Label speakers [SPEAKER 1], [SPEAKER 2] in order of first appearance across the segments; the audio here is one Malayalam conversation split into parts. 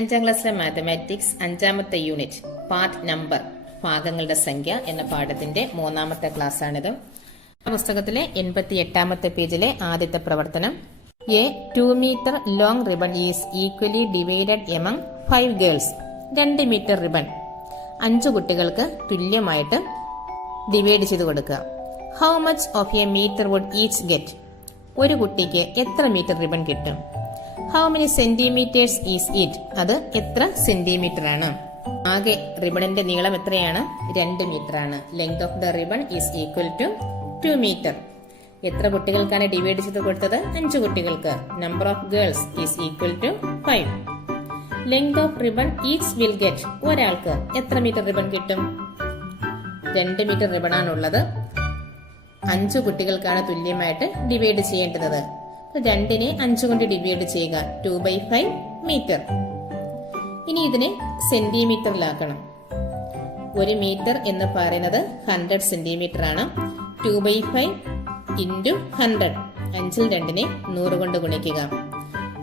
[SPEAKER 1] അഞ്ചാം ക്ലാസ്സിലെ മാത്തമാറ്റിക്സ് അഞ്ചാമത്തെ യൂണിറ്റ് പാർട്ട് നമ്പർ ഭാഗങ്ങളുടെ സംഖ്യ എന്ന പാഠത്തിന്റെ മൂന്നാമത്തെ ക്ലാസ്സാണിത്. ആ പുസ്തകത്തിലെ എൺപത്തി എട്ടാമത്തെ പേജിലെ ആദ്യത്തെ പ്രവർത്തനം a two metre long ribbon is equally divided among five girls രണ്ട് മീറ്റർ റിബൺ അഞ്ചു കുട്ടികൾക്ക് തുല്യമായിട്ട് ഡിവൈഡ് ചെയ്ത് കൊടുക്കുക. How much of a metre would each get ഒരു കുട്ടിക്ക് എത്ര മീറ്റർ റിബൺ കിട്ടും? How many centimetres is it അത് എത്ര സെന്റിമീറ്റർ ആണ്? ആകെ റിബണിന്റെ നീളം എത്രയാണ്? രണ്ട് മീറ്റർ ആണ്. Length of the ribbon is equal to two metre എത്ര കുട്ടികൾക്കാണ് ഡിവൈഡ് ചെയ്ത് കൊടുത്തത്? അഞ്ച് കുട്ടികൾക്ക്. Number of girls is equal to five length of ribbon each will get ഒരാൾക്ക് എത്ര മീറ്റർ റിബൺ കിട്ടും? രണ്ട് മീറ്റർ റിബൺ ആണുള്ളത് അഞ്ചു കുട്ടികൾക്കാണ് തുല്യമായിട്ട് ഡിവൈഡ് ചെയ്യേണ്ടത്. രണ്ടിനെ അഞ്ചു കൊണ്ട് ഡിവൈഡ് ചെയ്യുക. ടു ബൈ ഫൈവ് മീറ്റർ ഇനി ഇതിനെ സെന്റിമീറ്ററിലാക്കണം ഒരു മീറ്റർ എന്ന് പറയുന്നത് ഹൺഡ്രഡ് സെന്റിമീറ്റർ ആണ്. Two by five into hundred അഞ്ചിൽ രണ്ടിനെ നൂറ് കൊണ്ട് ഗുണിക്കുക.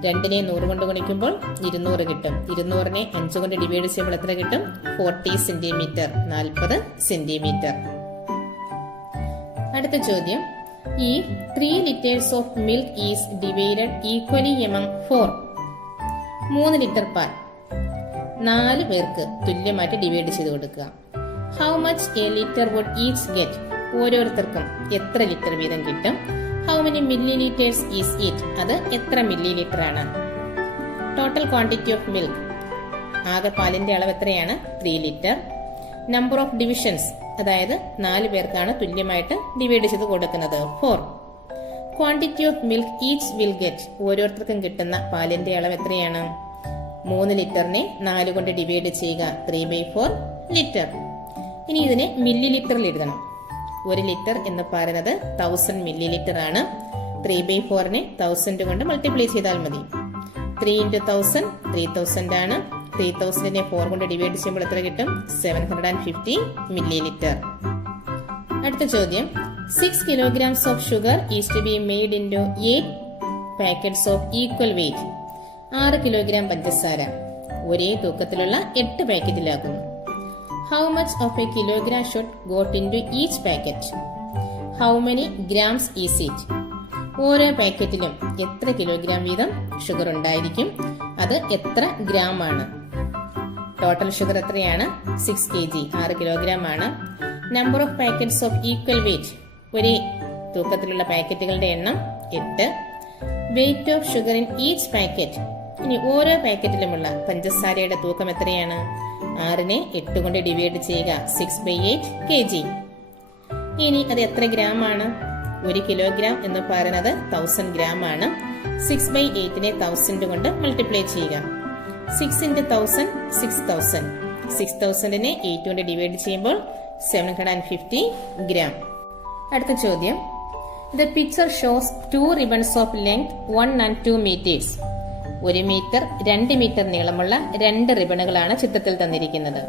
[SPEAKER 1] രണ്ടിനെ നൂറ് കൊണ്ട് ഗുണിക്കുമ്പോൾ ഇരുന്നൂറ് കിട്ടും. ഇരുന്നൂറിനെ അഞ്ച് കൊണ്ട് ഡിവൈഡ് ചെയ്യുമ്പോൾ എത്ര കിട്ടും? ഫോർട്ടി സെന്റിമീറ്റർ നാൽപ്പത് സെന്റിമീറ്റർ അടുത്ത ചോദ്യം. ഈ three litres of milk is divided equally among four മൂന്ന് ലിറ്റർ പാൽ. നാല് പേർക്ക് തുല്യമായിട്ട് ഡിവൈഡ് ചെയ്ത് കൊടുക്കുക. How much a litre would each get ഓരോരുത്തർക്കും എത്ര ലിറ്റർ വീതം കിട്ടും? How many millilitres is it അത് എത്ര മില്ലി ലിറ്റർ ആണ്? ടോട്ടൽ ക്വാണ്ടിറ്റി ഓഫ് മിൽക്ക് ആകെ പാലിന്റെ അളവ് എത്രയാണ്? Three litre number of divisions അതായത് നാല് പേർക്കാണ് തുല്യമായിട്ട് ഡിവൈഡ് ചെയ്ത് കൊടുക്കുന്നത്. Four quantity of milk each will get ഓരോരുത്തർക്കും കിട്ടുന്ന പാലിന്റെ അളവ് എത്രയാണ്? മൂന്ന് ലിറ്ററിനെ നാല് കൊണ്ട് ഡിവൈഡ് ചെയ്യുക. ത്രീ ബൈ ഫോർ ലിറ്റർ ഇനി ഇതിനെ മില്ലി ലിറ്ററിൽ എഴുതണം. ഒരു ലിറ്റർ എന്ന് പറയുന്നത് തൗസൻഡ് മില്ലി ലിറ്റർ ആണ് ത്രീ ബൈ ഫോറിനെ തൗസൻഡ് കൊണ്ട് മൾട്ടിപ്ലൈ ചെയ്താൽ മതി. Three into thousand three thousand ആണ്. ത്രീ തൗസൻഡിനെ ഫോർ കൊണ്ട് ഡിവൈഡ് ചെയ്യുമ്പോൾ എത്ര കിട്ടും? Seven hundred and fifty millilitre അടുത്ത ചോദ്യം. Six kilograms of sugar is to be made into eight packets of equal weight ആറ് കിലോഗ്രാം പഞ്ചസാര. ഒരേ തൂക്കത്തിലുള്ള എട്ട് പാക്കറ്റിലാക്കുന്നു how much of a kilogram should got into each packet how many grams is it ഓരോ പാക്കറ്റിലും എത്ര കിലോഗ്രാം വീതം ഷുഗർ ഉണ്ടായിരിക്കും? അത് എത്ര ഗ്രാം ആണ്? ടോട്ടൽ ഷുഗർ എത്രയാണ്? സിക്സ് കെ ജി ആറ് കിലോഗ്രാം ആണ്. Number of packets of equal weight ഒരേ തൂക്കത്തിലുള്ള പാക്കറ്റുകളുടെ എണ്ണം എട്ട്. Weight of sugar in each packet ഇനി ഓരോ പാക്കറ്റിലുമുള്ള പഞ്ചസാരയുടെ തൂക്കം എത്രയാണ്? ആറിനെ എട്ട് കൊണ്ട് ഡിവൈഡ് ചെയ്യുക. Six by eight K G ഇനി അത് എത്ര ഗ്രാം ആണ്? ഒരു കിലോഗ്രാം എന്ന് പറയുന്നത് തൗസൻഡ് ഗ്രാം ആണ്. സിക്സ് ബൈ എയ്റ്റിനെ തൗസൻഡ് കൊണ്ട് മൾട്ടിപ്ലൈ ചെയ്യുക. Six into thousand six thousand six തൗസൻഡിനെ eight കൊണ്ട് ഡിവൈഡ് ചെയ്യുമ്പോൾ seven hundred and fifty gram അടുത്ത ചോദ്യം. The picture shows two ribbons of length one and two metres ഒരു മീറ്റർ രണ്ട് മീറ്റർ നീളമുള്ള രണ്ട് റിബണുകളാണ് ചിത്രത്തിൽ തന്നിരിക്കുന്നത്.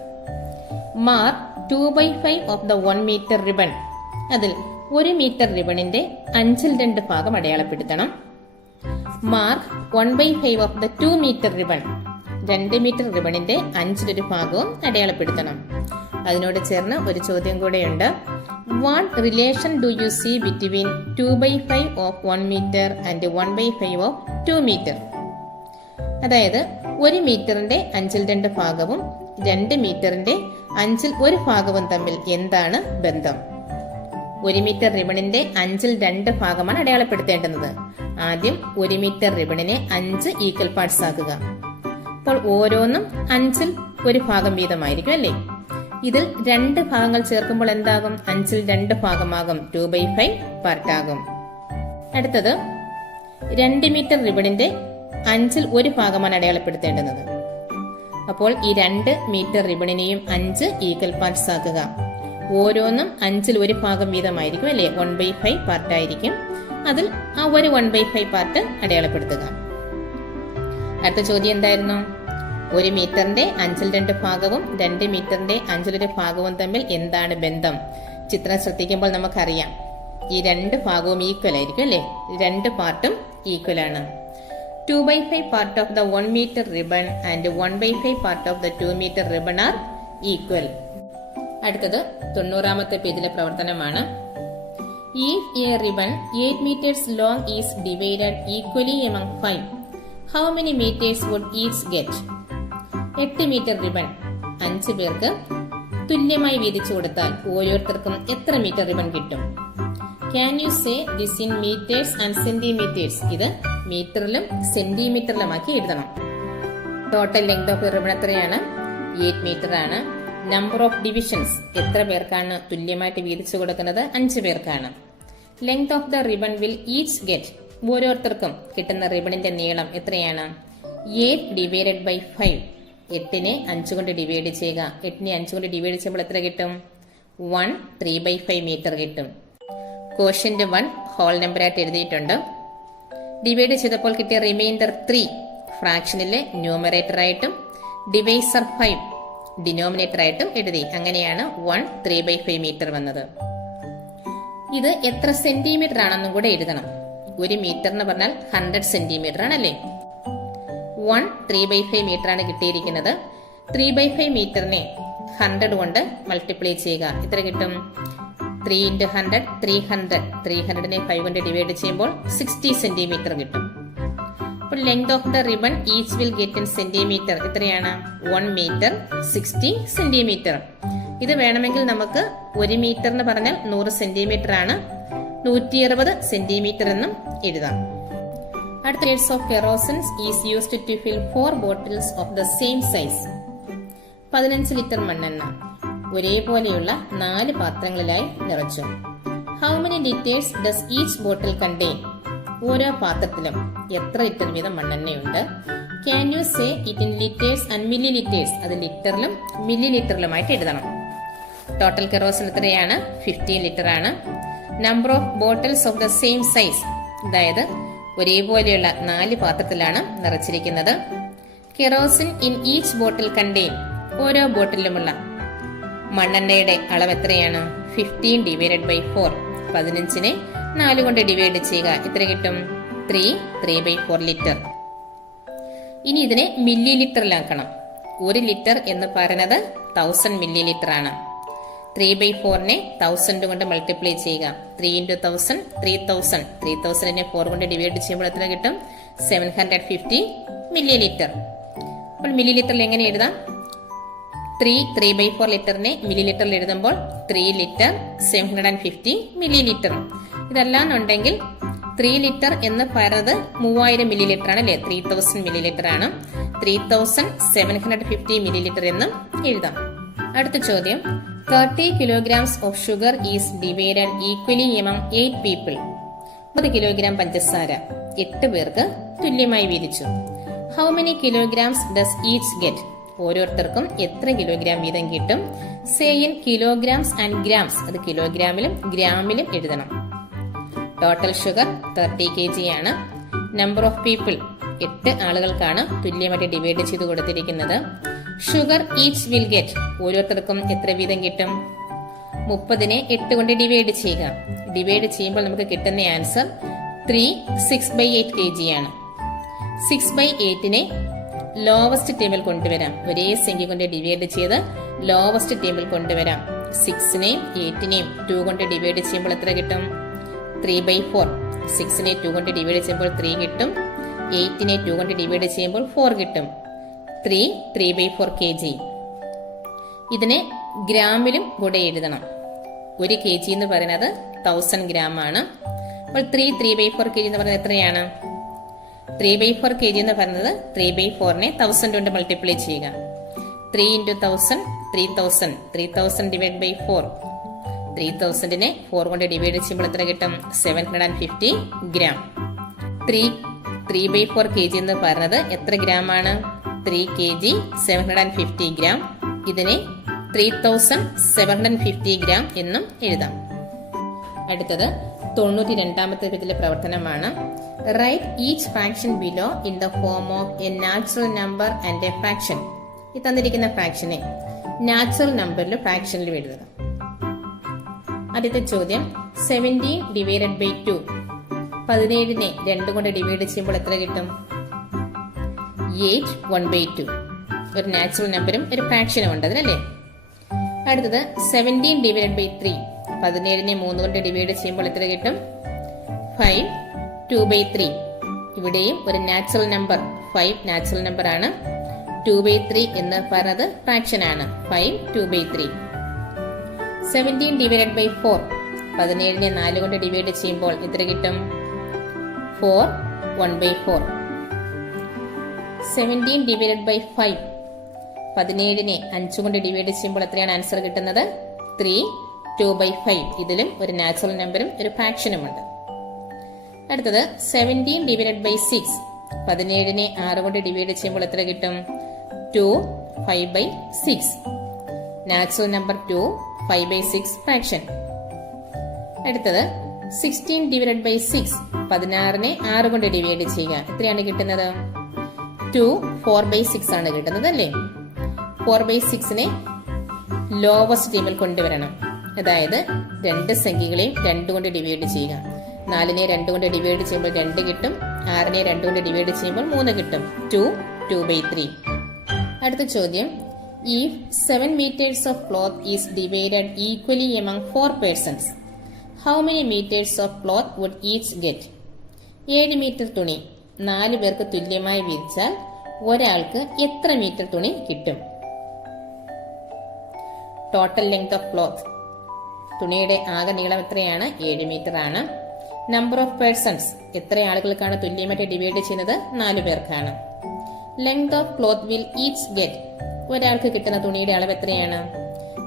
[SPEAKER 1] Mark two by five of the one metre ribbon അതിൽ ഒരു മീറ്റർ റിബണിന്റെ അഞ്ചിൽ രണ്ട് ഭാഗം അടയാളപ്പെടുത്തണം. Mark one by five of the two metre ribbon രണ്ട് മീറ്റർ റിബണിന്റെ അഞ്ചിലൊരു ഭാഗവും അടയാളപ്പെടുത്തണം. അതിനോട് ചേർന്ന് ഒരു ചോദ്യം കൂടെയുണ്ട്. What relation do you see between two by five of one metre and one by five of two metre അതായത് ഒരു മീറ്ററിന്റെ അഞ്ചിൽ രണ്ട് ഭാഗവും രണ്ട് മീറ്ററിന്റെ അഞ്ചിൽ ഒരു ഭാഗവും തമ്മിൽ എന്താണ് ബന്ധം? ഒരു മീറ്റർ റിബണിന്റെ അഞ്ചിൽ രണ്ട് ഭാഗമാണ് അടയാളപ്പെടുത്തേണ്ടുന്നത്. ആദ്യം ഒരു മീറ്റർ റിബണിനെ അഞ്ച് ഈക്വൽ പാർട്സ് ആക്കുക. അപ്പോൾ ഓരോന്നും അഞ്ചിൽ ഒരു ഭാഗം വീതമായിരിക്കും അല്ലേ? ഇതിൽ രണ്ട് ഭാഗങ്ങൾ ചേർക്കുമ്പോൾ എന്താകും? അഞ്ചിൽ രണ്ട് ഭാഗമാകും ടു ബൈ ഫൈവ് പാർട്ടാകും അടുത്തത് രണ്ട് മീറ്റർ റിബണിന്റെ അഞ്ചിൽ ഒരു ഭാഗമാണ് അടയാളപ്പെടുത്തേണ്ടുന്നത്. അപ്പോൾ ഈ രണ്ട് മീറ്റർ റിബണിനെയും അഞ്ച് ഈക്വൽ പാർട്സ് ആക്കുക. ഓരോന്നും അഞ്ചിൽ ഒരു ഭാഗം വീതമായിരിക്കും അല്ലേ? വൺ ബൈ ഫൈവ് പാർട്ടായിരിക്കും അതിൽ ആ ഒരു വൺ ബൈ ഫൈവ് പാർട്ട് അടയാളപ്പെടുത്തുക. അടുത്ത ചോദ്യം എന്തായിരുന്നു? ഒരു മീറ്ററിന്റെ അഞ്ചിൽ രണ്ട് ഭാഗവും രണ്ട് മീറ്ററിന്റെ അഞ്ചിലൊരു ഭാഗവും തമ്മിൽ എന്താണ് ബന്ധം? ചിത്രം ശ്രദ്ധിക്കുമ്പോൾ നമുക്കറിയാം. ഈ രണ്ട് ഭാഗവും ഈക്വൽ ആയിരിക്കും അല്ലേ? രണ്ട് പാർട്ടും ഈക്വൽ ആണ്. Two by five part of the one metre ribbon and one by five part of the two metre ribbon are equal അടുത്തത് തൊണ്ണൂറാമത്തെ പേജിലെ പ്രവർത്തനമാണ്. If a ribbon 8 meters long is divided equally among 5, how many meters would each get? എട്ട് മീറ്റർ റിബൺ. അഞ്ച് പേർക്ക് തുല്യമായി വീതിച്ചു കൊടുത്താൽ ഓരോരുത്തർക്കും എത്ര മീറ്റർ റിബൺ കിട്ടും? Can you say this in metres and centimetres ഇത് മീറ്ററിലും സെന്റിമീറ്ററിലുമാക്കി എഴുതണം. ടോട്ടൽ ലെങ്ത് ഓഫ് റിബൺ എത്രയാണ്? എയ്റ്റ് മീറ്റർ ആണ്. നമ്പർ ഓഫ് ഡിവിഷൻസ് എത്ര പേർക്കാണ് തുല്യമായിട്ട് വീതിച്ചു കൊടുക്കുന്നത്? അഞ്ച് പേർക്കാണ്. Length of the ribbon will each get ഓരോരുത്തർക്കും കിട്ടുന്ന റിബണിന്റെ നീളം എത്രയാണ്? എയ്റ്റ് ഡിവൈഡഡ് ബൈ ഫൈവ് എട്ടിനെ അഞ്ച് കൊണ്ട് ഡിവൈഡ് ചെയ്യുക. എട്ടിനെ അഞ്ച് കൊണ്ട് ഡിവൈഡ് ചെയ്യുമ്പോൾ എത്ര കിട്ടും? One three by five metre കിട്ടും. കോഷ്യന്റ് വൺ ഹോൾ നമ്പർ ആയിട്ട് എഴുതിയിട്ടുണ്ട്. ഡിവൈഡ് ചെയ്തപ്പോൾ കിട്ടിയ റിമൈൻഡർ ത്രീ ഫ്രാക്ഷനിലെ ന്യൂമറേറ്റർ ആയിട്ടും ഡിവൈസർ ഫൈവ് ഡിനോമിനേറ്റർ ആയിട്ടും എഴുതി. അങ്ങനെയാണ് one three by five metre വന്നത്. ഇത് എത്ര സെന്റിമീറ്റർ ആണെന്നും കൂടെ എഴുതണം. ഒരു മീറ്റർ എന്ന് പറഞ്ഞാൽ ഹൺഡ്രഡ് സെന്റിമീറ്റർ ആണല്ലേ one three by five metre ആണ് കിട്ടിയിരിക്കുന്നത്. ത്രീ ബൈ ഫൈവ് മീറ്ററിനെ ഹൺഡ്രഡ് കൊണ്ട് മൾട്ടിപ്ലൈ ചെയ്യുക. ഇത്ര കിട്ടും? Three into hundred three hundred three ഹൺഡ്രഡിനെ five കൊണ്ട് ഡിവൈഡ് ചെയ്യുമ്പോൾ സിക്സ്റ്റി സെന്റിമീറ്റർ കിട്ടും. അപ്പോൾ length of the ribbon each will get in centimetre എത്രയാണ്? വൺ മീറ്റർ സിക്സ്റ്റി സെന്റിമീറ്റർ ഇത് വേണമെങ്കിൽ നമുക്ക് ഒരു മീറ്റർ എന്ന് പറഞ്ഞാൽ നൂറ് സെന്റിമീറ്റർ ആണ്. നൂറ്റി അറുപത് സെന്റിമീറ്റർ എന്നും എഴുതാം. അടുത്ത litres of kerosenes is used to fill four bottles of the same size പതിനഞ്ച് ലിറ്റർ മണ്ണെണ്ണ. ഒരേപോലെയുള്ള നാല് പാത്രങ്ങളിലായി നിറച്ചു. How many litres does each bottle contain ഓരോ പാത്രത്തിലും എത്ര ലിറ്റർ വീതം മണ്ണെണ്ണയുണ്ട്? Can you say it in litres and millilitres അത് ലിറ്ററിലും മില്ലി ലിറ്ററിലുമായിട്ട് എഴുതണം. ടോട്ടൽ കെറോസിൻ എത്രയാണ്? ഫിഫ്റ്റീൻ ലിറ്റർ ആണ്. Number of bottles of the same size അതായത് ഒരേപോലെയുള്ള നാല് പാത്രത്തിലാണ് നിറച്ചിരിക്കുന്നത്. Kerosene in each bottle contain ഓരോ ബോട്ടിലുമുള്ള മണ്ണെണ്ണയുടെ അളവ് എത്രയാണ്? ഫിഫ്റ്റീൻ ഡിവൈഡഡ് ബൈ ഫോർ പതിനഞ്ചിനെ നാല് കൊണ്ട് ഡിവൈഡ് ചെയ്യുക. എത്ര കിട്ടും? Three three by four litre ഇനി ഇതിനെ മില്ലി ലിറ്ററിലാക്കണം ഒരു ലിറ്റർ എന്ന് പറയുന്നത് തൗസൻഡ് മില്ലി ലിറ്റർ ആണ്. ത്രീ ബൈ ഫോറിനെ തൗസൻഡ് കൊണ്ട് മൾട്ടിപ്ലൈ ചെയ്യുക. Three into thousand three thousand three തൗസൻഡിനെ four കൊണ്ട് ഡിവൈഡ് ചെയ്യുമ്പോൾ എത്ര കിട്ടും? Seven hundred fifty millilitre അപ്പോൾ മില്ലി ലിറ്ററിൽ എങ്ങനെ എഴുതാം? ത്രീ ത്രീ ബൈ ഫോർ ലിറ്ററിനെ മില്ലി ലിറ്ററിൽ എഴുതുമ്പോൾ three litre seven hundred and fifty millilitre ഇതല്ലാന്നുണ്ടെങ്കിൽ three litre എന്ന് പറയുന്നത് മൂവായിരം മില്ലി ലിറ്റർ ആണ് അല്ലേ ത്രീ തൗസൻഡ് മില്ലി ലിറ്റർ ആണ്. Three thousand seven hundred fifty millilitre എന്നും എഴുതാം. അടുത്ത ചോദ്യം. Thirty kilograms of sugar is divided equally among eight people മുപ്പത് കിലോഗ്രാം പഞ്ചസാര എട്ട് പേർക്ക് തുല്യമായി വീതിച്ചു how many kilograms does each get ഓരോരുത്തർക്കും എത്ര കിലോഗ്രാം വീതം കിട്ടും? സേ കിലോഗ്രാംസ് ആൻഡ് ഗ്രാംസ് അത് കിലോഗ്രാമിലും ഗ്രാമിലും എഴുതണം. Total sugar thirty K G ആണ്. നമ്പർ ഓഫ് പീപ്പിൾ എട്ട് ആളുകൾക്കാണ് തുല്യമായിട്ട് ഡിവൈഡ് ചെയ്ത് കൊടുത്തിരിക്കുന്നത്. ഷുഗർ ഈച്ച് വിൽ ഗെറ്റ് ഓരോരുത്തർക്കും എത്ര വീതം കിട്ടും? മുപ്പതിനെ എട്ട് കൊണ്ട് ഡിവൈഡ് ചെയ്യുക. ഡിവൈഡ് ചെയ്യുമ്പോൾ നമുക്ക് കിട്ടുന്ന answer three six by eight K G ആണ് സിക്സ് ബൈ എയ്റ്റിനെ ലോവസ്റ്റ് ടേബിൾ കൊണ്ടുവരാം. ഒരേ സംഖ്യ കൊണ്ട് ഡിവൈഡ് ചെയ്ത് ലോവസ്റ്റ് ടേബിൾ കൊണ്ടുവരാം. സിക്സിനെയും എയ്റ്റിനെയും ടു കൊണ്ട് ഡിവൈഡ് ചെയ്യുമ്പോൾ എത്ര കിട്ടും? ത്രീ ബൈ ഫോർ സിക്സിനെ ടു കൊണ്ട് ഡിവൈഡ് ചെയ്യുമ്പോൾ ത്രീ കിട്ടും. എയ്റ്റിനെ ടു കൊണ്ട് ഡിവൈഡ് ചെയ്യുമ്പോൾ ഫോർ കിട്ടും. Three three by four K G ഇതിനെ ഗ്രാമിലും കൂടെ എഴുതണം. ഒരു കെ ജി എന്ന് പറയുന്നത് തൗസൻഡ് ഗ്രാം ആണ്. അപ്പോൾ three three by four K G എന്ന് പറയുന്നത് എത്രയാണ്? Three by four K G എന്ന് പറയുന്നത് ത്രീ ബൈ ഫോറിനെ തൗസൻഡ് കൊണ്ട് മൾട്ടിപ്ലൈ ചെയ്യുക. Three into thousand three thousand three thousand divide by four three തൗസൻഡിനെ four കൊണ്ട് ഡിവൈഡ് ചെയ്യുമ്പോൾ എത്ര കിട്ടും? Seven hundred and fifty gram three three by four K G എന്ന് പറയുന്നത് എത്ര ഗ്രാം ആണ്? Three K G seven hundred and fifty gram ഇതിനെ three thousand seven hundred and fifty gram എന്നും എഴുതാം. അടുത്തത് തൊണ്ണൂറ്റി രണ്ടാമത്തെ പേജിലെ പ്രവർത്തനമാണ്. Write each fraction below in the form of a natural number and a fraction ഈ തന്നിരിക്കുന്ന ഫ്രാക്ഷനെ നാച്ചുറൽ നമ്പറിൽ ഫ്രാക്ഷനിൽ എഴുതുക. ആദ്യത്തെ ചോദ്യം സെവന്റീൻ ഡിവൈഡഡ് ബൈ ടു പതിനേഴിനെ രണ്ട് കൊണ്ട് ഡിവൈഡ് ചെയ്യുമ്പോൾ എത്ര കിട്ടും? എയ്റ്റ് വൺ ബൈ ടു ഒരു നാച്ചുറൽ നമ്പറും ഒരു ഫ്രാക്ഷനും ഉണ്ട് അതിനല്ലേ അടുത്തത് സെവന്റീൻ ഡിവൈഡ് ബൈ ത്രീ പതിനേഴിനെ മൂന്ന് കൊണ്ട് ഡിവൈഡ് ചെയ്യുമ്പോൾ എത്ര കിട്ടും? ഫൈവ് ടു ബൈ ത്രീ ഇവിടെയും ഒരു natural number five natural number ആണ്. ടു ബൈ ത്രീ എന്ന് പറഞ്ഞത് ഫ്രാക്ഷൻ ആണ്. Five two by three seventeen divide by four പതിനേഴിനെ നാല് കൊണ്ട് ഡിവൈഡ് ചെയ്യുമ്പോൾ എത്ര കിട്ടും? Four one by four seventeen divide by five പതിനേഴിനെ അഞ്ച് കൊണ്ട് ഡിവൈഡ് ചെയ്യുമ്പോൾ എത്രയാണ് ആൻസർ കിട്ടുന്നത്? ത്രീ ടു ബൈ ഫൈവ് ഇതിലും ഒരു നാച്ചുറൽ നമ്പറും ഒരു ഫ്രാക്ഷനും ഉണ്ട്. അടുത്തത് സെവന്റീൻ ഡിവൈഡ് ബൈ സിക്സ് പതിനേഴിനെ ആറ് കൊണ്ട് ഡിവൈഡ് ചെയ്യുമ്പോൾ എത്ര കിട്ടും? Two five by six natural number two five by six fraction അടുത്തത് സിക്സ്റ്റീൻ ഡിവൈഡ് ബൈ സിക്സ് പതിനാറിനെ ആറ് കൊണ്ട് ഡിവൈഡ് ചെയ്യുക. എത്രയാണ് കിട്ടുന്നത്? ടു ഫോർ ബൈ സിക്സ് ആണ് കിട്ടുന്നത് അല്ലേ ഫോർ ബൈ സിക്സിനെ ലോവസ്റ്റ് ടീമിൽ കൊണ്ടുവരണം. അതായത് രണ്ട് സംഖ്യകളെയും രണ്ട് കൊണ്ട് ഡിവൈഡ് ചെയ്യുക. നാലിനെ രണ്ട് കൊണ്ട് ഡിവൈഡ് ചെയ്യുമ്പോൾ രണ്ട് കിട്ടും. ആറിനെ രണ്ട് കൊണ്ട് ഡിവൈഡ് ചെയ്യുമ്പോൾ മൂന്ന് കിട്ടും. ടു ടു ബൈ ത്രീ അടുത്ത ചോദ്യം. ഈ seven metres of cloth is divided equally among four persons how many metres of cloth would each get ഏഴ് മീറ്റർ തുണി. നാല് പേർക്ക് തുല്യമായി വിരിച്ചാൽ ഒരാൾക്ക് എത്ര മീറ്റർ തുണി കിട്ടും? ടോട്ടൽ ലെങ്ത് ഓഫ് ക്ലോത്ത് തുണിയുടെ ആകെ നീളം എത്രയാണ്? ഏഴ് മീറ്റർ ആണ്. നമ്പർ ഓഫ് പേഴ്സൺസ് എത്ര ആളുകൾക്കാണ് തുല്യമായിട്ട് ഡിവൈഡ് ചെയ്യുന്നത്? നാല് പേർക്കാണ്. Length of cloth will each get ഒരാൾക്ക് കിട്ടുന്ന തുണിയുടെ അളവ് എത്രയാണ്?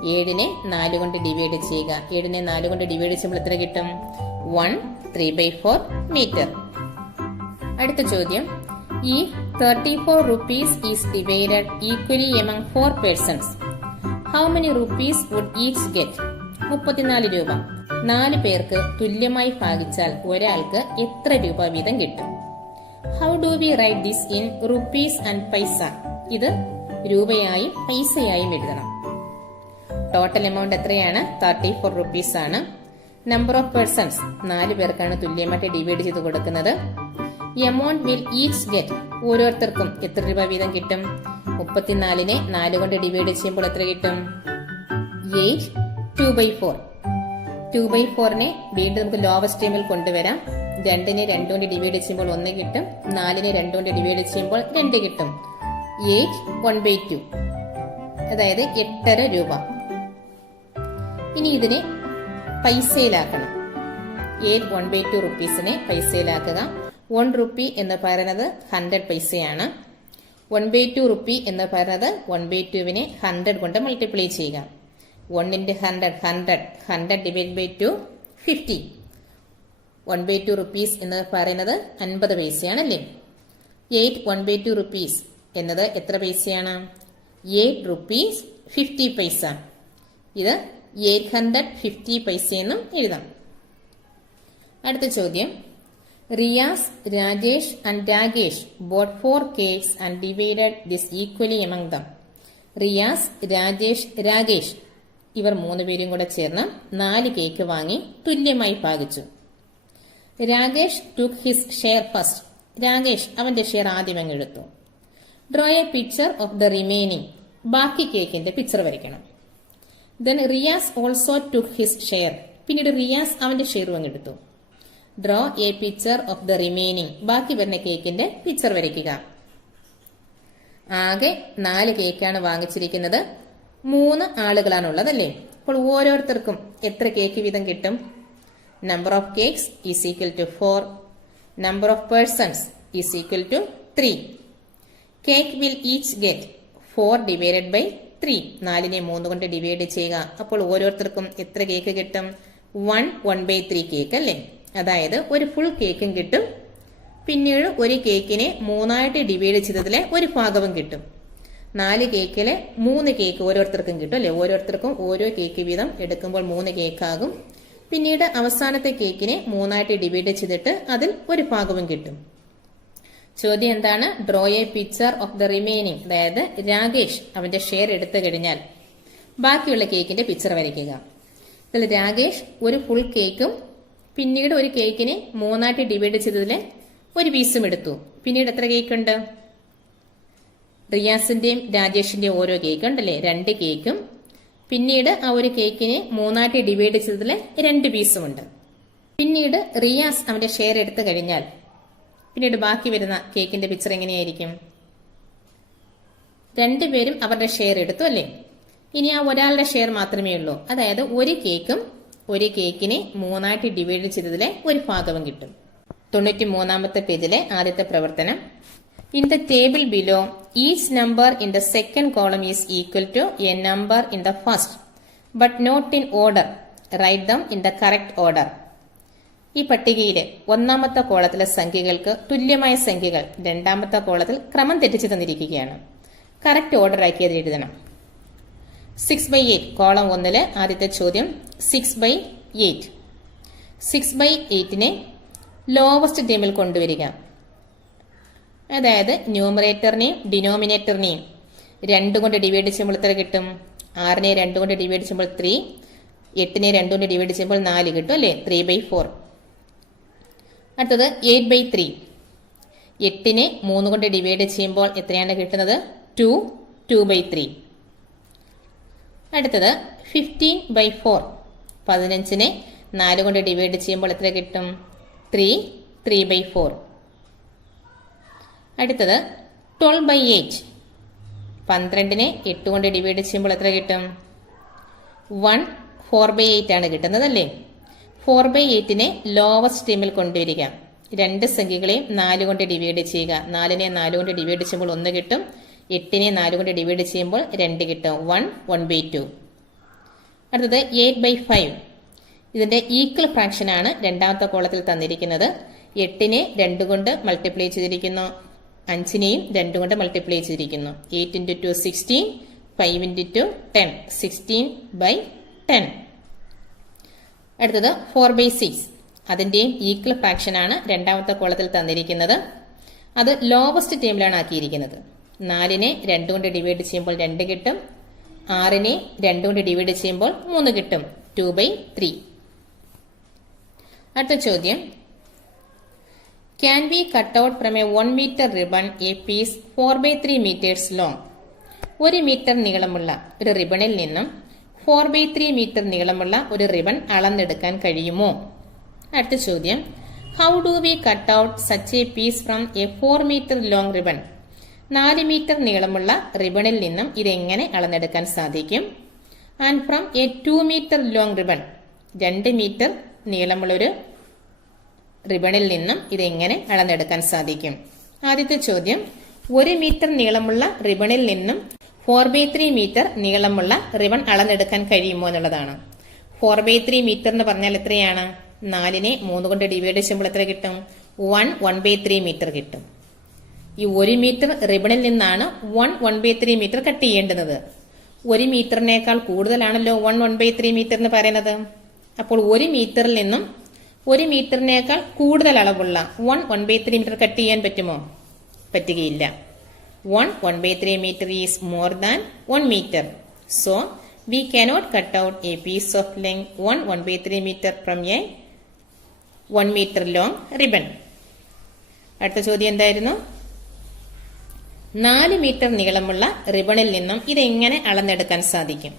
[SPEAKER 1] ഏഴിനെ നാല് കൊണ്ട് ഡിവൈഡ് ചെയ്യുക. ഏഴിനെ നാല് കൊണ്ട് ഡിവൈഡ് ചെയ്യുമ്പോൾ എത്ര കിട്ടും? One three by four metre അടുത്ത ചോദ്യം. ഈ thirty four rupees is divided equally among four persons how many rupees would each get മുപ്പത്തിനാല് രൂപ. നാല് പേർക്ക് തുല്യമായി ഭാഗിച്ചാൽ ഒരാൾക്ക് എത്ര രൂപ വീതം കിട്ടും? How do we write this in rupees and paisa ഇത് രൂപയായും പൈസയായും എഴുതണം. ടോട്ടൽ എമൗണ്ട് എത്രയാണ്? തേർട്ടി ഫോർ റുപ്പീസ് ആണ്. നമ്പർ ഓഫ് പേഴ്സൺസ് നാല് പേർക്കാണ് തുല്യമായിട്ട് ഡിവൈഡ് ചെയ്ത് കൊടുക്കുന്നത്. Amount will each get. ഓരോരുത്തർക്കും എത്ര രൂപ വീതം കിട്ടും? മുപ്പത്തിനാലിനെ നാല് കൊണ്ട് ഡിവൈഡ് ചെയ്യുമ്പോൾ എത്ര കിട്ടും? Eight two by four two by ഫോറിനെ വീണ്ടും നമുക്ക് ലോവസ്റ്റ് ടൈമിൽ കൊണ്ടുവരാം. രണ്ടിനെ രണ്ട് കൊണ്ട് ഡിവൈഡ് ചെയ്യുമ്പോൾ ഒന്ന് കിട്ടും. നാലിനെ രണ്ട് കൊണ്ട് ഡിവൈഡ് ചെയ്യുമ്പോൾ രണ്ട് കിട്ടും. എയ്റ്റ് വൺ ബൈ ടു അതായത് എട്ടര രൂപ. ഇനി ഇതിനെ പൈസയിലാക്കണം. എയ്റ്റ് വൺ ബൈ ടു റുപ്പീസിനെ പൈസയിലാക്കുക. വൺ റുപ്പി എന്ന് പറയുന്നത് ഹൺഡ്രഡ് പൈസയാണ്. വൺ ബൈ ടു റുപ്പി എന്ന് പറയുന്നത് വൺ ബൈ ടുവിനെ ഹൺഡ്രഡ് കൊണ്ട് മൾട്ടിപ്ലൈ ചെയ്യുക. One into hundred hundred hundred divide by two fifty one by two rupees എന്ന് പറയുന്നത് അൻപത് പൈസയാണല്ലേ? Eight one by two rupees എന്നത് എത്ര പൈസയാണ്? എയ്റ്റ് റുപ്പീസ് ഫിഫ്റ്റി പൈസ. ഇത് എയ്റ്റ് ഹൺഡ്രഡ് ഫിഫ്റ്റി പൈസ എന്നും എഴുതാം. അടുത്ത ചോദ്യം. Riyaz Rajesh and Rakesh bought four cakes and divided this equally among them Riyaz Rajesh Rakesh ഇവർ മൂന്ന് പേരും കൂടെ ചേർന്ന് നാല് കേക്ക് വാങ്ങി തുല്യമായി പാകിച്ചു. Rakesh took his share first Rakesh അവന്റെ ഷെയർ ആദ്യം അങ്ങ് എടുത്തു. Draw a picture of the remaining ബാക്കി കേക്കിന്റെ പിക്ചർ വരയ്ക്കണം. Then Riyaz also took his share പിന്നീട് റിയാസ് അവന്റെ ഷെയറും അങ്ങ് എടുത്തു. Draw a picture of the remaining ബാക്കി വരുന്ന കേക്കിന്റെ പിക്ചർ വരയ്ക്കുക. ആകെ നാല് കേക്കാണ് വാങ്ങിച്ചിരിക്കുന്നത്. മൂന്ന് ആളുകളാണുള്ളത് അല്ലേ അപ്പോൾ ഓരോരുത്തർക്കും എത്ര കേക്ക് വീതം കിട്ടും? Number of cakes is equal to four number of persons is equal to three cake will each get four divided by three നാലിനെ മൂന്ന് കൊണ്ട് ഡിവൈഡ് ചെയ്യുക. അപ്പോൾ ഓരോരുത്തർക്കും എത്ര കേക്ക് കിട്ടും? One one by three cake അല്ലേ? അതായത് ഒരു ഫുൾ കേക്കും കിട്ടും. പിന്നീട് ഒരു കേക്കിനെ മൂന്നായിട്ട് ഡിവൈഡ് ചെയ്തതിലെ ഒരു ഭാഗവും കിട്ടും. നാല് കേക്കിലെ മൂന്ന് കേക്ക് ഓരോരുത്തർക്കും കിട്ടും അല്ലെ? ഓരോരുത്തർക്കും ഓരോ കേക്ക് വീതം എടുക്കുമ്പോൾ മൂന്ന് കേക്കാകും പിന്നീട് അവസാനത്തെ കേക്കിനെ മൂന്നായിട്ട് ഡിവൈഡ് ചെയ്തിട്ട് അതിൽ ഒരു ഭാഗവും കിട്ടും. ചോദ്യം എന്താണ്? Draw a picture of the remaining അതായത് രാകേഷ് അവന്റെ ഷെയർ എടുത്തു കഴിഞ്ഞാൽ ബാക്കിയുള്ള കേക്കിന്റെ പിക്ചർ വരയ്ക്കുക. ഇതിൽ രാകേഷ് ഒരു ഫുൾ കേക്കും പിന്നീട് ഒരു കേക്കിനെ മൂന്നായിട്ട് ഡിവൈഡ് ചെയ്തതിൽ ഒരു പീസും എടുത്തു. പിന്നീട് എത്ര കേക്ക് ഉണ്ട്? റിയാസിന്റെയും രാജേഷിന്റെയും ഓരോ കേക്ക് ഉണ്ടല്ലേ? രണ്ട് കേക്കും പിന്നീട് ആ ഒരു കേക്കിനെ മൂന്നായിട്ട് ഡിവൈഡ് ചെയ്തതിൽ രണ്ട് പീസും ഉണ്ട്. പിന്നീട് റിയാസ് അവന്റെ ഷെയർ എടുത്തു കഴിഞ്ഞാൽ പിന്നീട് ബാക്കി വരുന്ന കേക്കിന്റെ പിക്ചർ എങ്ങനെയായിരിക്കും? രണ്ടുപേരും അവരുടെ ഷെയർ എടുത്തു അല്ലേ? ഇനി ആ ഒരാളുടെ ഷെയർ മാത്രമേ ഉള്ളൂ. അതായത് ഒരു കേക്കും ഒരു കേക്കിനെ മൂന്നായിട്ട് ഡിവൈഡ് ചെയ്തതിലെ ഒരു ഭാഗവും കിട്ടും. തൊണ്ണൂറ്റി മൂന്നാമത്തെ പേജിലെ ആദ്യത്തെ പ്രവർത്തനം. In the table below each number in the second column is equal to a number in the first but not in order write them in the correct order ഈ പട്ടികയിലെ ഒന്നാമത്തെ കോളത്തിലെ സംഖ്യകൾക്ക് തുല്യമായ സംഖ്യകൾ രണ്ടാമത്തെ കോളത്തിൽ ക്രമം തെറ്റിച്ചു തന്നിരിക്കുകയാണ്. കറക്റ്റ് ഓർഡർ ആക്കി അത് എഴുതണം. സിക്സ് ബൈ എയ്റ്റ് കോളം ഒന്നിൽ ആദ്യത്തെ ചോദ്യം six by eight six by എയ്റ്റിനെ lowest ടേമിൽ കൊണ്ടുവരിക. അതായത് ന്യൂമറേറ്ററിനെയും ഡിനോമിനേറ്ററിനെയും രണ്ട് കൊണ്ട് ഡിവൈഡ് ചെയ്യുമ്പോൾ എത്ര കിട്ടും? ആറിനെ രണ്ട് കൊണ്ട് ഡിവൈഡ് ചെയ്യുമ്പോൾ ത്രീ എട്ടിനെ രണ്ട് കൊണ്ട് ഡിവൈഡ് ചെയ്യുമ്പോൾ നാല് കിട്ടും അല്ലേ? ത്രീ ബൈ ഫോർ അടുത്തത് എയ്റ്റ് ബൈ ത്രീ എട്ടിനെ മൂന്ന് കൊണ്ട് ഡിവൈഡ് ചെയ്യുമ്പോൾ എത്രയാണ് കിട്ടുന്നത്? ടു ടു ബൈ ത്രീ അടുത്തത് ഫിഫ്റ്റീൻ ബൈ ഫോർ പതിനഞ്ചിനെ നാല് കൊണ്ട് ഡിവൈഡ് ചെയ്യുമ്പോൾ എത്ര കിട്ടും? ത്രീ ത്രീ ബൈ ഫോർ അടുത്തത് ട്വൽവ് ബൈ എയ്റ്റ് പന്ത്രണ്ടിനെ എട്ട് കൊണ്ട് ഡിവൈഡ് ചെയ്യുമ്പോൾ എത്ര കിട്ടും? വൺ ഫോർ ബൈ എയ്റ്റ് ആണ് കിട്ടുന്നത് അല്ലേ? ഫോർ ബൈ എയ്റ്റിനെ ലോവസ്റ്റ് ടീമിൽ കൊണ്ടുവരിക. രണ്ട് സംഖ്യകളെയും നാല് കൊണ്ട് ഡിവൈഡ് ചെയ്യുക. നാലിനെ നാല് കൊണ്ട് ഡിവൈഡ് ചെയ്യുമ്പോൾ ഒന്ന് കിട്ടും. എട്ടിനെ നാല് കൊണ്ട് ഡിവൈഡ് ചെയ്യുമ്പോൾ രണ്ട് കിട്ടും. വൺ വൺ ബൈ ടു അടുത്തത് എയ്റ്റ് ബൈ ഫൈവ് ഇതിന്റെ ഈക്വൽ ഫ്രാക്ഷൻ ആണ് രണ്ടാമത്തെ കോളത്തിൽ തന്നിരിക്കുന്നത്. എട്ടിനെ രണ്ട് കൊണ്ട് മൾട്ടിപ്ലൈ ചെയ്തിരിക്കുന്നു. അഞ്ചിനെയും രണ്ട് കൊണ്ട് മൾട്ടിപ്ലൈ ചെയ്തിരിക്കുന്നു. Eight into two sixteen five into two ten sixteen by ten അടുത്തത് ഫോർ ബൈ സിക്സ് അതിന്റെയും ഈക്വൽ ഫ്രാക്ഷൻ ആണ് രണ്ടാമത്തെ കോളത്തിൽ തന്നിരിക്കുന്നത്. അത് ലോവസ്റ്റ് ടേമിലാണ് ആക്കിയിരിക്കുന്നത്. നാലിനെ രണ്ട് കൊണ്ട് ഡിവൈഡ് ചെയ്യുമ്പോൾ രണ്ട് കിട്ടും. ആറിനെ രണ്ട് കൊണ്ട് ഡിവൈഡ് ചെയ്യുമ്പോൾ മൂന്ന് കിട്ടും. ടു ബൈ ത്രീ അടുത്ത ചോദ്യം. Can be cut out from a one metre ribbon a piece four by three metres long ഒരു മീറ്റർ നീളമുള്ള ഒരു റിബണിൽ നിന്നും ഫോർ ബൈ ത്രീ മീറ്റർ നീളമുള്ള ഒരു റിബൺ അളന്നെടുക്കാൻ കഴിയുമോ? അടുത്ത ചോദ്യം. How do we cut out such a piece from a four metre long ribbon നാല് മീറ്റർ നീളമുള്ള റിബണിൽ നിന്നും ഇതെങ്ങനെ അളന്നെടുക്കാൻ സാധിക്കും? And from a two metre long ribbon രണ്ട് മീറ്റർ നീളമുള്ളൊരു റിബണിൽ നിന്നും ഇതെങ്ങനെ അളന്നെടുക്കാൻ സാധിക്കും? ആദ്യത്തെ ചോദ്യം ഒരു മീറ്റർ നീളമുള്ള റിബണിൽ നിന്നും ഫോർ ബൈ ത്രീ മീറ്റർ നീളമുള്ള റിബൺ അളന്നെടുക്കാൻ കഴിയുമോ എന്നുള്ളതാണ്. ഫോർ ബൈ ത്രീ മീറ്റർ എന്ന് പറഞ്ഞാൽ എത്രയാണ്? നാലിനെ മൂന്ന് കൊണ്ട് ഡിവൈഡ് ചെയ്യുമ്പോൾ എത്ര കിട്ടും? One one by three metre കിട്ടും. ഈ ഒരു മീറ്റർ റിബണിൽ നിന്നാണ് one one by three metre cut ചെയ്യേണ്ടുന്നത്. ഒരു മീറ്ററിനേക്കാൾ കൂടുതലാണല്ലോ one one by three metre എന്ന് പറയുന്നത്. അപ്പോൾ ഒരു മീറ്ററിൽ നിന്നും ഒരു മീറ്ററിനേക്കാൾ കൂടുതൽ അളവുള്ള one one by three metre cut ചെയ്യാൻ പറ്റുമോ? പറ്റുകയില്ല. One one by three metre is more than one metre so we cannot cut out a piece of length one one by three metre from a one metre long ribbon അടുത്ത ചോദ്യം എന്തായിരുന്നു? നാല് മീറ്റർ നീളമുള്ള റിബണിൽ നിന്നും ഇതെങ്ങനെ അളന്നെടുക്കാൻ സാധിക്കും?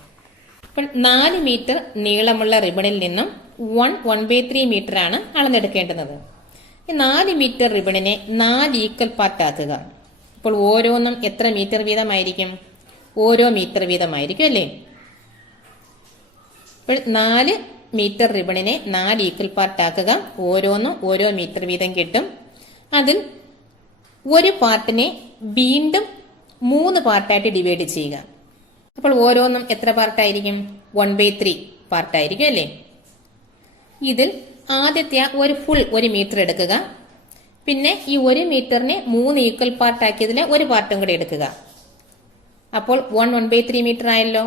[SPEAKER 1] അപ്പോൾ നാല് മീറ്റർ നീളമുള്ള റിബണിൽ നിന്നും one one by three metre ആണ് അളന്നെടുക്കേണ്ടുന്നത്. ഈ നാല് മീറ്റർ റിബണിനെ നാല് ഈക്വൽ പാർട്ട് ആക്കുക. അപ്പോൾ ഓരോന്നും എത്ര മീറ്റർ വീതമായിരിക്കും? ഓരോ മീറ്റർ വീതമായിരിക്കും അല്ലേ? അപ്പോൾ നാല് മീറ്റർ റിബണിനെ നാല് ഈക്വൽ പാർട്ട് ആക്കുക. ഓരോന്നും ഓരോ മീറ്റർ വീതം കിട്ടും. അതിൽ ഒരു പാർട്ടിനെ വീണ്ടും മൂന്ന് പാർട്ടായിട്ട് ഡിവൈഡ് ചെയ്യുക. അപ്പോൾ ഓരോന്നും എത്ര പാർട്ടായിരിക്കും? വൺ ബൈ ത്രീ പാർട്ടായിരിക്കും അല്ലേ? ഇതിൽ ആദ്യത്തെ ഒരു ഫുൾ ഒരു മീറ്റർ എടുക്കുക. പിന്നെ ഈ ഒരു മീറ്ററിനെ മൂന്ന് ഈക്വൽ പാർട്ടാക്കിയതിൽ ഒരു പാർട്ടും കൂടി എടുക്കുക. അപ്പോൾ one one by three metre ആയല്ലോ.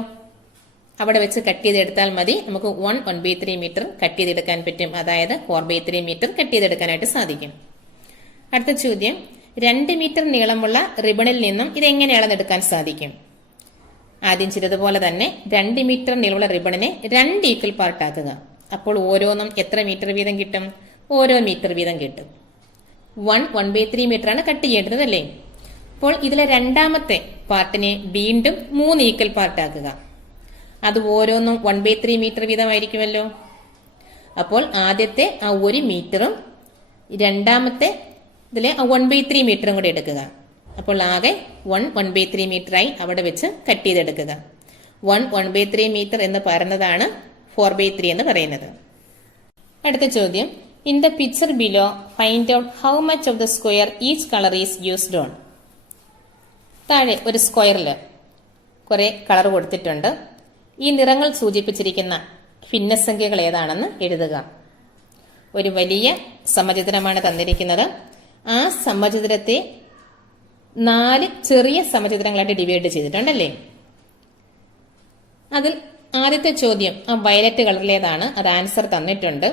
[SPEAKER 1] അവിടെ വെച്ച് കട്ട് ചെയ്തെടുത്താൽ മതി. നമുക്ക് one one by three metre cut ചെയ്തെടുക്കാൻ പറ്റും. അതായത് four by three metre cut ചെയ്തെടുക്കാനായിട്ട് സാധിക്കും. അടുത്ത ചോദ്യം. രണ്ട് മീറ്റർ നീളമുള്ള റിബണിൽ നിന്നും ഇത് എങ്ങനെ അളന്നെടുക്കാൻ സാധിക്കും. ആദ്യം ചെയ്തതുപോലെ തന്നെ രണ്ട് മീറ്റർ നീളമുള്ള റിബണിനെ രണ്ട് ഈക്വൽ പാർട്ടാക്കുക അപ്പോൾ ഓരോന്നും എത്ര മീറ്റർ വീതം കിട്ടും? ഓരോ മീറ്റർ വീതം കിട്ടും. One one by three metre ആണ് കട്ട് ചെയ്യേണ്ടത് അല്ലേ? അപ്പോൾ ഇതിലെ രണ്ടാമത്തെ പാർട്ടിനെ വീണ്ടും മൂന്ന് ഈക്വൽ പാർട്ടാക്കുക അത് ഓരോന്നും വൺ ബൈ ത്രീ മീറ്റർ വീതമായിരിക്കുമല്ലോ. അപ്പോൾ ആദ്യത്തെ ആ ഒരു മീറ്ററും രണ്ടാമത്തെ ഇതിലെ ആ വൺ ബൈ ത്രീ മീറ്ററും കൂടെ എടുക്കുക. അപ്പോൾ ആകെ വൺ വൺ ബൈ ത്രീ മീറ്ററായി അവിടെ വെച്ച് കട്ട് ചെയ്തെടുക്കുക. One one by three metre എന്ന് പറയുന്നതാണ് ഫോർ ബൈ ത്രീ എന്ന് പറയുന്നത്. അടുത്ത ചോദ്യം. In the picture below find out how much of the square each colour is used on താഴെ ഒരു സ്ക്വയറിൽ കുറേ കളർ കൊടുത്തിട്ടുണ്ട്. ഈ നിറങ്ങൾ സൂചിപ്പിച്ചിരിക്കുന്ന ഭിന്നസംഖ്യകൾ ഏതാണെന്ന് എഴുതുക. ഒരു വലിയ സമചിത്രമാണ് തന്നിരിക്കുന്നത്. ആ സമചതുരത്തെ നാല് ചെറിയ സമചിത്രങ്ങളായിട്ട് ഡിവൈഡ് ചെയ്തിട്ടുണ്ടല്ലേ? അതിൽ ആദ്യത്തെ ചോദ്യം ആ വയലറ്റ് കളറിലേതാണ് അത് ആൻസർ തന്നിട്ടുണ്ട്.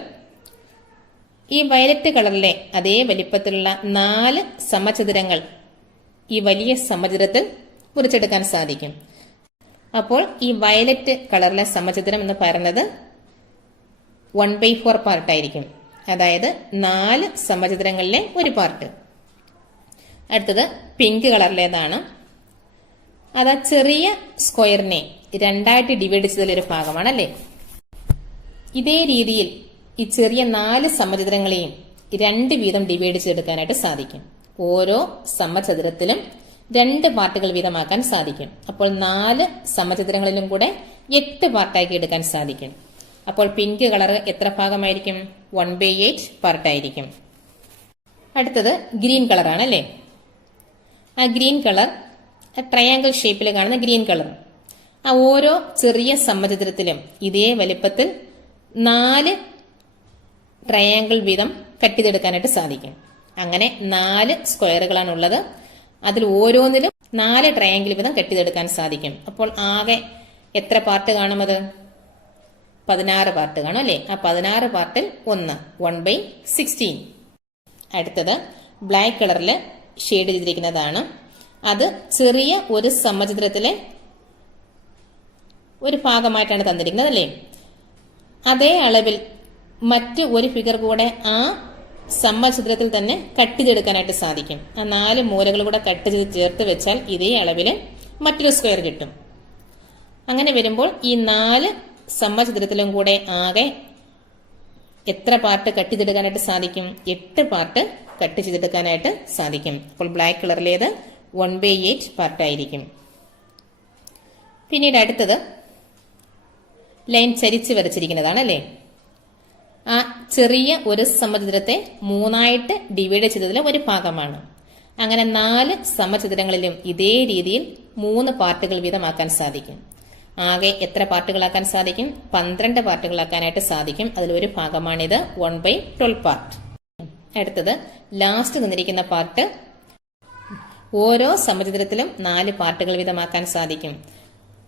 [SPEAKER 1] ഈ വയലറ്റ് കളറിലെ അതേ വലിപ്പത്തിലുള്ള നാല് സമചതുരങ്ങൾ ഈ വലിയ സമചതുരത്തിൽ മുറിച്ചെടുക്കാൻ സാധിക്കും. അപ്പോൾ ഈ വയലറ്റ് കളറിലെ സമചതുരം എന്ന് പറയുന്നത് വൺ ബൈ ഫോർ പാർട്ടായിരിക്കും അതായത് നാല് സമചതുരങ്ങളിലെ ഒരു പാർട്ട് അടുത്തത് പിങ്ക് കളറിലേതാണ്. അത് ചെറിയ സ്ക്വയറിനെ രണ്ടായിട്ട് ഡിവൈഡ് ചെയ്തതിലൊരു ഭാഗമാണ് അല്ലേ? ഇതേ രീതിയിൽ ഈ ചെറിയ നാല് സമചതുരങ്ങളെയും രണ്ട് വീതം ഡിവൈഡ് ചെയ്തെടുക്കാനായിട്ട് സാധിക്കും. ഓരോ സമചതുരത്തിലും രണ്ട് പാർട്ടുകൾ വീതമാക്കാൻ സാധിക്കും. അപ്പോൾ നാല് സമചതുരങ്ങളിലും കൂടെ എട്ട് പാർട്ടാക്കി എടുക്കാൻ സാധിക്കും. അപ്പോൾ പിങ്ക് കളർ എത്ര ഭാഗമായിരിക്കും? വൺ ബൈ എയ്റ്റ് പാർട്ടായിരിക്കും അടുത്തത് ഗ്രീൻ കളറാണ് അല്ലേ ആ ഗ്രീൻ കളർ ട്രയാങ്കിൾ ഷേപ്പിൽ കാണുന്ന ഗ്രീൻ കളർ ആ ഓരോ ചെറിയ സമചതുരത്തിലും ഇതേ വലിപ്പത്തിൽ നാല് ട്രയാങ്കിൾ വീതം കട്ട് ചെയ്തെടുക്കാനായിട്ട് സാധിക്കും. അങ്ങനെ നാല് സ്ക്വയറുകളാണ് ഉള്ളത് അതിൽ ഓരോന്നിലും നാല് ട്രയാങ്കിൾ വീതം കെട്ടിതെടുക്കാൻ സാധിക്കും. അപ്പോൾ ആകെ എത്ര പാർട്ട് കാണും അത്? പതിനാറ് പാർട്ട് കാണും അല്ലേ? ആ പതിനാറ് പാർട്ടിൽ ഒന്ന് വൺ ബൈ സിക്സ്റ്റീൻ അടുത്തത് ബ്ലാക്ക് കളറിൽ ഷെയ്ഡ് ചെയ്തിരിക്കുന്നതാണ്. അത് ചെറിയ ഒരു സമചിത്രത്തിലെ ഒരു ഭാഗമായിട്ടാണ് തന്നിരിക്കുന്നത് അല്ലേ? അതേ അളവിൽ മറ്റ് ഒരു ഫിഗർ കൂടെ ആ സമചിത്രത്തിൽ തന്നെ കട്ട് ചെയ്തെടുക്കാനായിട്ട് സാധിക്കും. ആ നാല് മൂലകൾ കൂടെ കട്ട് ചെയ്ത് ചേർത്ത് വെച്ചാൽ ഇതേ അളവിൽ മറ്റൊരു സ്ക്വയർ കിട്ടും. അങ്ങനെ വരുമ്പോൾ ഈ നാല് സമചിത്രത്തിലും കൂടെ ആകെ എത്ര പാർട്ട് കട്ട് ചെയ്തെടുക്കാനായിട്ട് സാധിക്കും? എട്ട് പാർട്ട് കട്ട് ചെയ്തെടുക്കാനായിട്ട് സാധിക്കും. അപ്പോൾ ബ്ലാക്ക് കളറിലേത് വൺ ബൈ എയ്റ്റ് പാർട്ടായിരിക്കും പിന്നീട് അടുത്തത് ലൈൻ ചരിച്ച് വരച്ചിരിക്കുന്നതാണ് അല്ലേ? ആ ചെറിയ ഒരു സമചിത്രത്തെ മൂന്നായിട്ട് ഡിവൈഡ് ചെയ്തതിലെ ഒരു ഭാഗമാണ്. അങ്ങനെ നാല് സമചിത്രങ്ങളിലും ഇതേ രീതിയിൽ മൂന്ന് പാർട്ടുകൾ വീതമാക്കാൻ സാധിക്കും. ആകെ എത്ര പാർട്ടുകളാക്കാൻ സാധിക്കും? പന്ത്രണ്ട് പാർട്ടുകളാക്കാനായിട്ട് സാധിക്കും. അതിലൊരു ഭാഗമാണിത്. വൺ ബൈ ട്വൽവ് പാർട്ട് അടുത്തത് ലാസ്റ്റ് തന്നിരിക്കുന്ന പാർട്ട് ഓരോ സമചിത്രത്തിലും നാല് പാർട്ടുകൾ വീതമാക്കാൻ സാധിക്കും.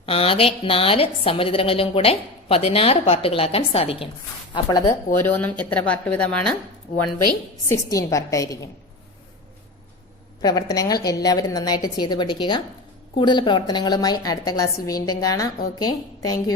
[SPEAKER 1] ആകെ നാല് സമചിത്രങ്ങളിലും കൂടെ പതിനാറ് പാർട്ടുകളാക്കാൻ സാധിക്കും. അപ്പോൾ അത് ഓരോന്നും എത്ര പാർട്ട് വീതമാണ് വൺ ബൈ സിക്സ്റ്റീൻ പാർട്ടായിരിക്കും പ്രവർത്തനങ്ങൾ എല്ലാവരും നന്നായിട്ട് ചെയ്തു പഠിക്കുക. കൂടുതൽ പ്രവർത്തനങ്ങളുമായി അടുത്ത ക്ലാസ്സിൽ വീണ്ടും കാണാം. Okay thank